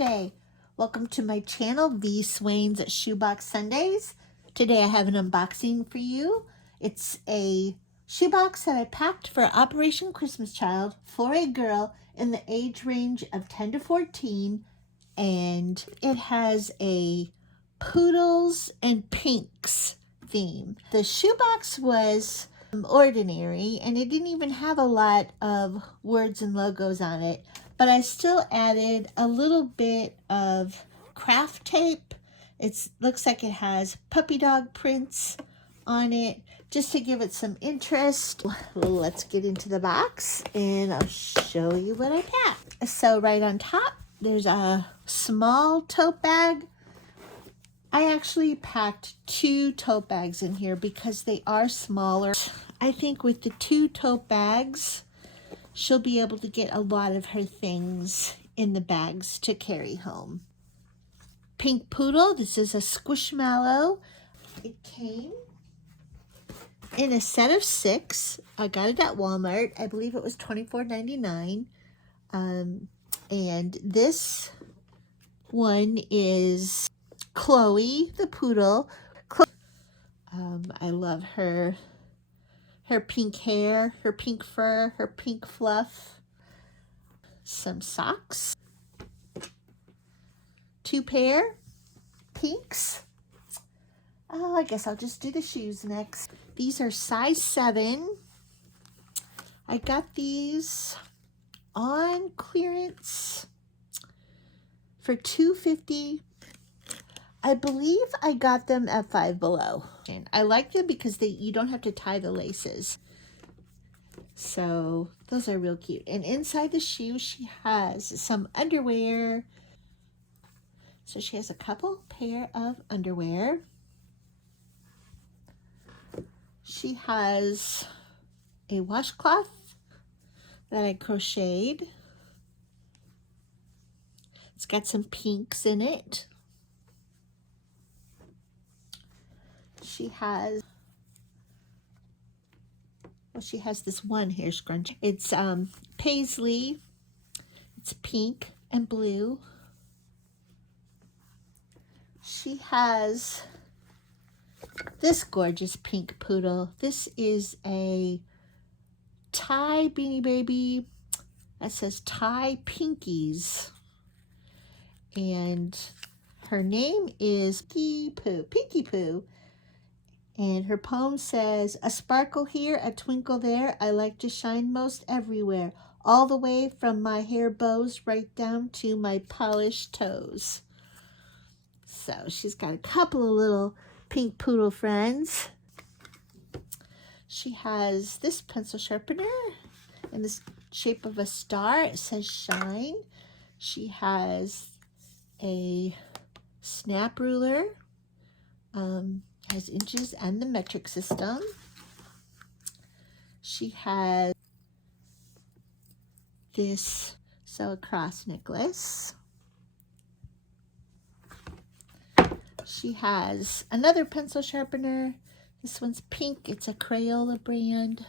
Sunday. Welcome to my channel, voswain's Shoebox Sundays. Today I have an unboxing for you. It's a shoebox that I packed for Operation Christmas Child for a girl in the age range of 10 to 14, and it has a Poodles and Pinks theme. The shoebox was ordinary and it didn't even have a lot of words and logos on it, but I still added a little bit of craft tape. It looks like it has puppy dog prints on it just to give it some interest. Let's get into the box and I'll show you what I packed. So right on top there's a small tote bag. I actually packed 2 tote bags in here because they are smaller. I think with the 2 tote bags, she'll be able to get a lot of her things in the bags to carry home. Pink Poodle, this is a Squishmallow. It came in a set of 6. I got it at Walmart. I believe it was $24.99. And this one is Chloe, the poodle. I love her pink hair, her pink fur, her pink fluff. Some socks. 2 pair pinks. Oh, I guess I'll just do the shoes next. These are size 7. I got these on clearance for $2.50. I believe I got them at Five Below. And I like them because you don't have to tie the laces. So those are real cute. And inside the shoe, she has some underwear. So she has a couple pair of underwear. She has a washcloth that I crocheted. It's got some pinks in it. She has this one hair scrunchie. It's paisley. It's pink and blue. She has this gorgeous pink poodle. This is a Thai Beanie Baby that says Thai Pinkies. And her name is Pinky Poo. And her poem says, "A sparkle here, a twinkle there, I like to shine most everywhere, all the way from my hair bows right down to my polished toes." So she's got a couple of little pink poodle friends. She has this pencil sharpener in the shape of a star. It says shine. She has a snap ruler. Has inches and the metric system. She has this sew across necklace. She has another pencil sharpener. This one's pink. It's a Crayola brand.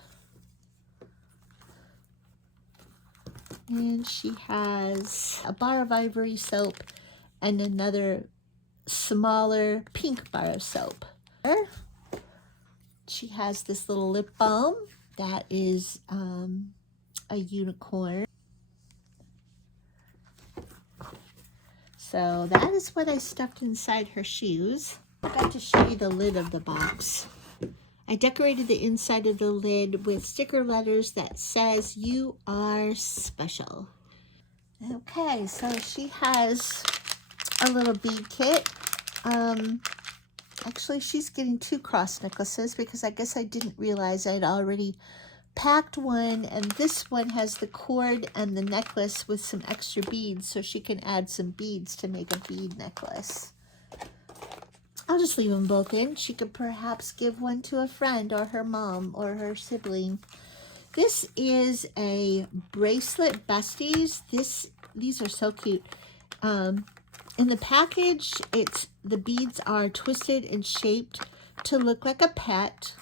And she has a bar of ivory soap and another smaller pink bar of soap. She has this little lip balm that is a unicorn. So that is what I stuffed inside her shoes. I got to show you the lid of the box. I decorated the inside of the lid with sticker letters that says, "You are special." Okay, so she has a little bead kit. Actually, she's getting 2 cross necklaces because I guess I didn't realize I'd already packed one, and this one has the cord and the necklace with some extra beads, so she can add some beads to make a bead necklace. I'll just leave them both in. She could perhaps give one to a friend or her mom or her sibling. This is a bracelet besties. These are so cute. In the package, the beads are twisted and shaped to look like a pet.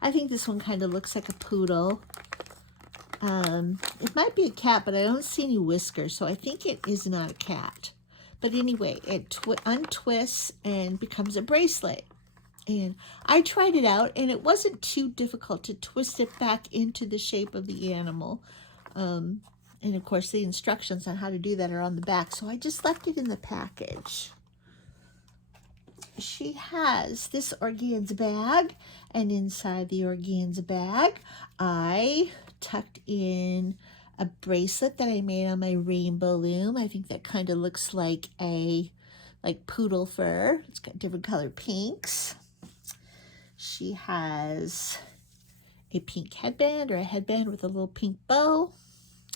I think this one kind of looks like a poodle. It might be a cat, but I don't see any whiskers, so I think it is not a cat. But anyway, it untwists and becomes a bracelet. And I tried it out, and it wasn't too difficult to twist it back into the shape of the animal. And of course, the instructions on how to do that are on the back, so I just left it in the package. She has this organza bag, and inside the organza bag, I tucked in a bracelet that I made on my rainbow loom. I think that kind of looks like poodle fur. It's got different colored pinks. She has a pink headband, or a headband with a little pink bow,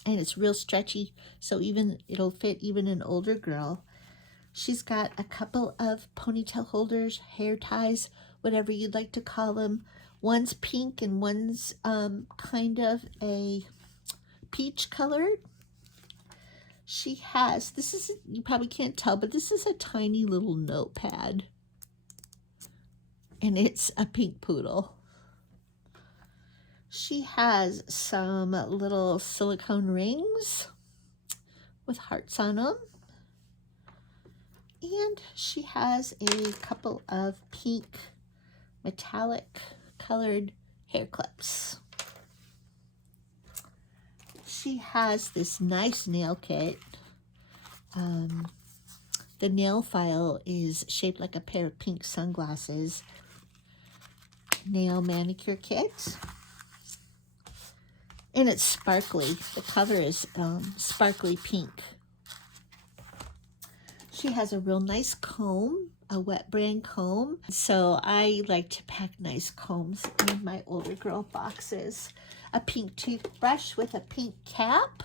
and it's real stretchy, so it'll fit even an older girl. She's got a couple of ponytail holders, hair ties, whatever you'd like to call them. One's pink and one's kind of a peach colored. She has, you probably can't tell, but this is a tiny little notepad. And it's a pink poodle. She has some little silicone rings with hearts on them. And she has a couple of pink metallic colored hair clips. She has this nice nail kit. The nail file is shaped like a pair of pink sunglasses. Nail manicure kit. And it's sparkly. The cover is sparkly pink. She has a real nice comb, a wet brand comb. So I like to pack nice combs in my older girl boxes. A pink toothbrush with a pink cap.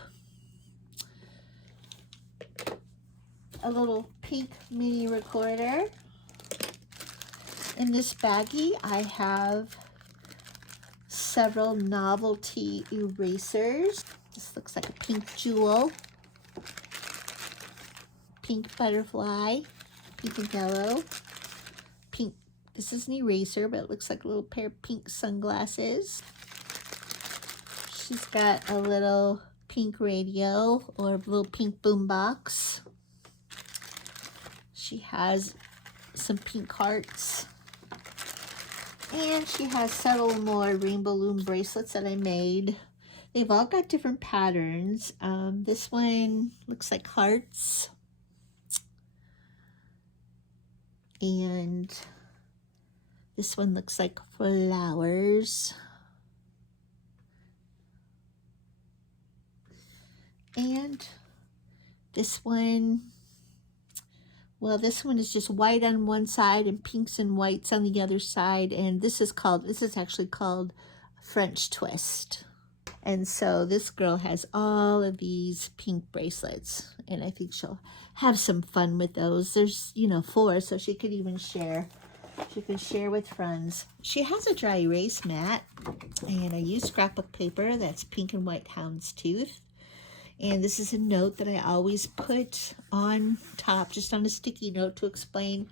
A little pink mini recorder. In this baggie, I have several novelty erasers. This looks like a pink jewel. Pink butterfly, pink and yellow, pink. This is an eraser, but it looks like a little pair of pink sunglasses. She's got a little pink radio or a little pink boombox. She has some pink hearts. And she has several more rainbow loom bracelets that I made. They've all got different patterns. This one looks like hearts. And this one looks like flowers. And this one, well, this one is just white on one side and pinks and whites on the other side. And this is actually called French twist. And so this girl has all of these pink bracelets, and I think she'll have some fun with those. There's, 4, so she could even share. She can share with friends. She has a dry erase mat, and I use scrapbook paper that's pink and white houndstooth. And this is a note that I always put on top, just on a sticky note, to explain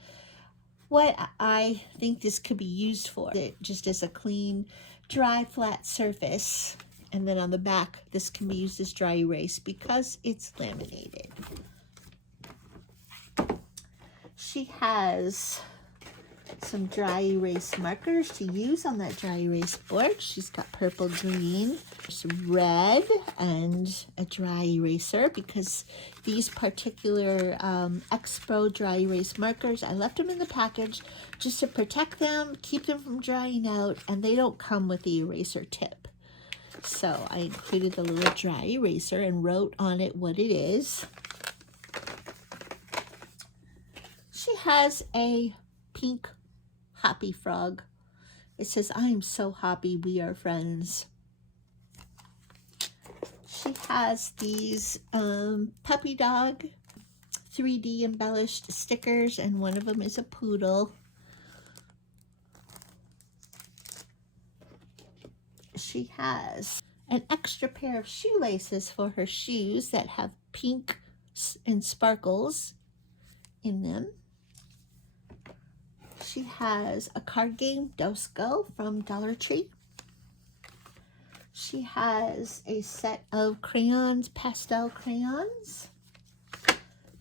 what I think this could be used for. It just as a clean, dry, flat surface. And then on the back, this can be used as dry erase because it's laminated. She has some dry erase markers to use on that dry erase board. She's got purple, green, some red, and a dry eraser, because these particular Expo dry erase markers, I left them in the package just to protect them, keep them from drying out, and they don't come with the eraser tip. So I included the little dry eraser and wrote on it what it is. She has a pink happy frog. It says, "I am so happy we are friends." She has these puppy dog 3D embellished stickers, and one of them is a poodle. She has an extra pair of shoelaces for her shoes that have pink and sparkles in them. She has a card game, Dosco, from Dollar Tree. She has a set of crayons, pastel crayons.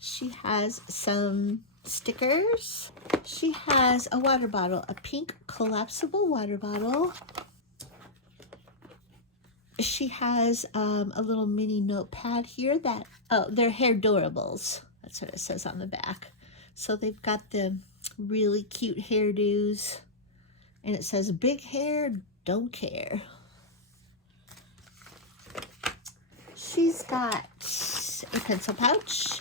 She has some stickers. She has a water bottle, a pink collapsible water bottle. She has a little mini notepad here that, oh, they're hair durables. That's what it says on the back. So they've got the really cute hairdos, and it says big hair, don't care. She's got a pencil pouch,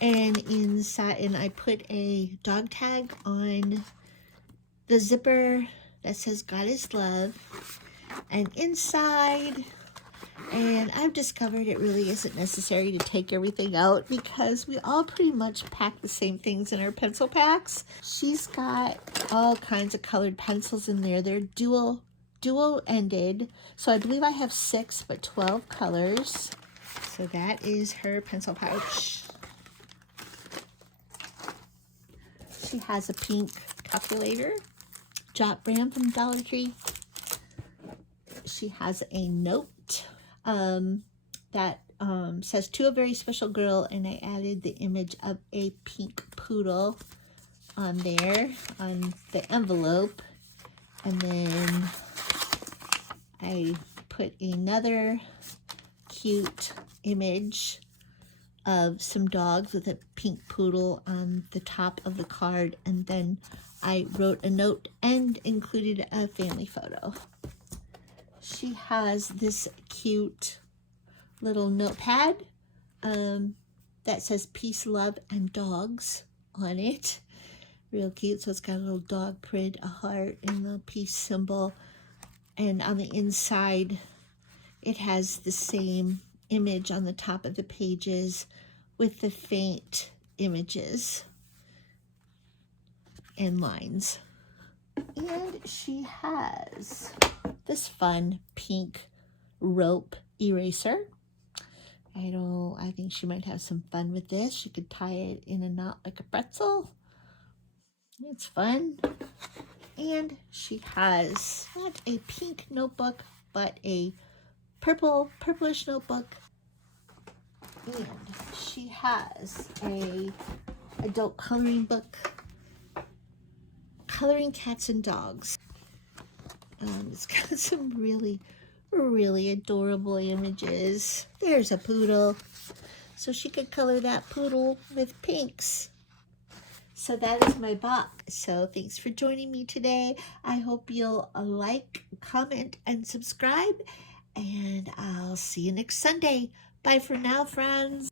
and inside, and I put a dog tag on the zipper that says God is love, and inside, and I've discovered it really isn't necessary to take everything out because we all pretty much pack the same things in our pencil packs. She's got all kinds of colored pencils in there. They're dual-ended, so I believe I have 6 but 12 colors. So that is her pencil pouch. She has a pink calculator, Jot brand from Dollar Tree. She has a note that says, to a very special girl, and I added the image of a pink poodle on there, on the envelope. And then I put another cute image of some dogs with a pink poodle on the top of the card, and then I wrote a note and included a family photo. She has this cute little notepad that says peace, love, and dogs on it. Real cute. So it's got a little dog print, a heart, and a little peace symbol. And on the inside, it has the same image on the top of the pages with the faint images and lines. And she has this fun pink rope eraser. I think she might have some fun with this. She could tie it in a knot like a pretzel. It's fun. And she has not a pink notebook, but a purplish notebook. And she has a adult coloring book, Coloring Cats and Dogs. It's got some really adorable images. There's a poodle. So she could color that poodle with pinks. So that is my box. So thanks for joining me today. I hope you'll like, comment, and subscribe. And I'll see you next Sunday. Bye for now, friends.